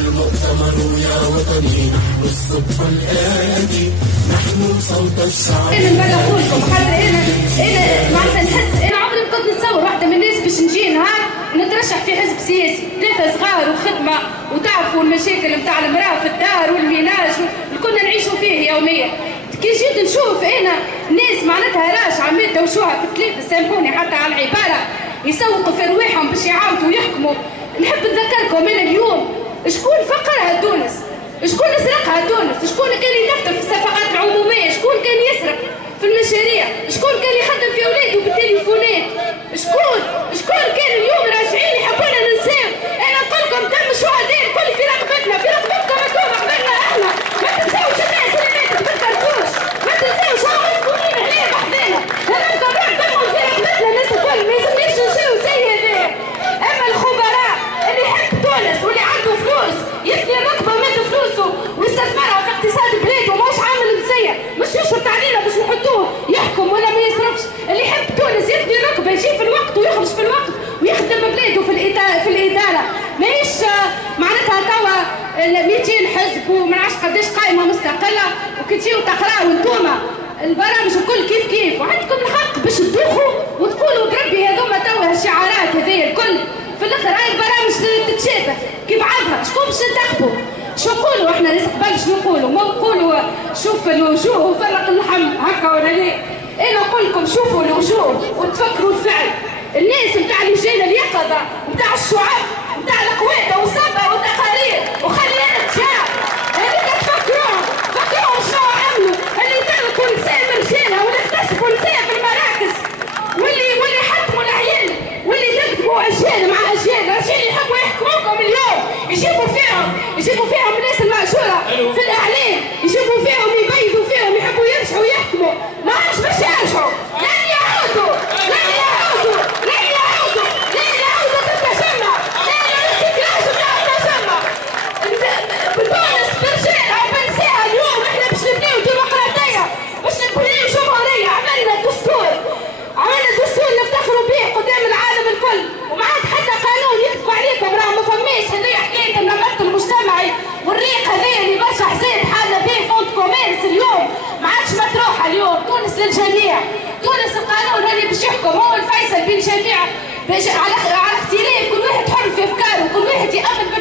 المؤتمر يا وطني نحن الصبح الآتي نحن صوت الشعب. انا نبدا نقولكم خاطر انا معناتها نحس انا عمري ما كنت نتصور واحده من الناس باش نجي نهار ونترشح في حزب سياسي، ثلاثه صغار وخدمه وتعرفوا المشاكل نتاع المراه في الدار والميناج اللي كنا نعيشوا فيه يوميا. كي جيت نشوف انا ناس معناتها راش عمال دوشوها في التلفزيون سامحوني حتى على العباره يسوقوا في رواحهم باش يعاودوا ويحكموا. نحب نذكركم انا اليوم شكون فقرها تونس؟ شكون سرقها تونس؟ شكون كان يدفتر في الصفقات العموميه؟ شكون كان يسرق في المشاريع؟ شكون كان يخدم في اولاده بالتليفونات؟ شكون كان اليوم راجعين يحبونا ننساو؟ انا نقول لكم دم الشهداء الكل في رقبتنا، في رقبتكم انتم قبلنا احنا، ما تنساوش الناس اللي ماتت ما تذكرتوش، ما تنساوش عمركم عليه بحذانا، هذاكم دمهم في رقبتنا الناس الكل، ما يلزمنيش نجيو زي هذا. اما الخبراء اللي يحب تونس واللي عنده فلوس يثني ركبه مد فلوسه ويستثمرها في اقتصاد بلاده وماهوش عامل مسير، مش يشرط علينا باش نحطوه يحكم ولا ما يصرفش. اللي يحب تونس يثني ركبه يجي في الوقت ويخرج في الوقت ويخدم بلاده في الاداره، ماهيش معناتها توا 200 حزب وما نعرفش قداش قائمه مستقله وكي تجيو تقراو انتوما البرامج الكل كيف كيف وعندكم الحق باش تدوخوا وتقولوا بربي هذوما توا الشعارات هذيا الكل في الاخر هاي البرامج تتشابه كي بعضها. شكون باش ننتخبوا؟ شو نقولوا احنا ناس قبل شنو نقولوا؟ ما نقولوا شوف الوجوه وفرق اللحم هكا ولا لا؟ انا نقول لكم شوفوا الوجوه وتفكروا الفعل. الناس نتاع اللجان اليقظه نتاع الشعب نتاع القواده والصبا والتقارير وخلينا نتشاف هذيك تفكروهم شنو عملوا اللي تركوا نساء مرجانها واللي اغتصبوا نساء في المراكز واللي حطموا العيال واللي كذبوا اجيال مع اجيال راجعين يحبوا يحكموكم اليوم يجيبوا فيهم الناس المأجورة في الإعلام يجيبوا فيهم يبيضوا فيهم يحبوا يرجعوا يحكموا ما عادش باش يرجعوا لن يعودوا تتجمع لن الاستكراج بتاع التجمع بتونس برجالها وبنساها اليوم احنا باش نبنيو ديمقراطية باش نبنيو جمهورية عملنا دستور نفتخروا به قدام العالم الكل وما عاد حتى قانون يكتب عليكم راه ما فماش. هذه حكايه النمط المجتمعي والريق هذا اللي برشا حزاب حالنا به فونت كوميرس اليوم ما عادش مطروحه. اليوم تونس للجميع، تونس القانون اللي باش يحكم هو الفيصل بين جميع على اختلاف كل واحد حر في افكاره وكل واحد يامن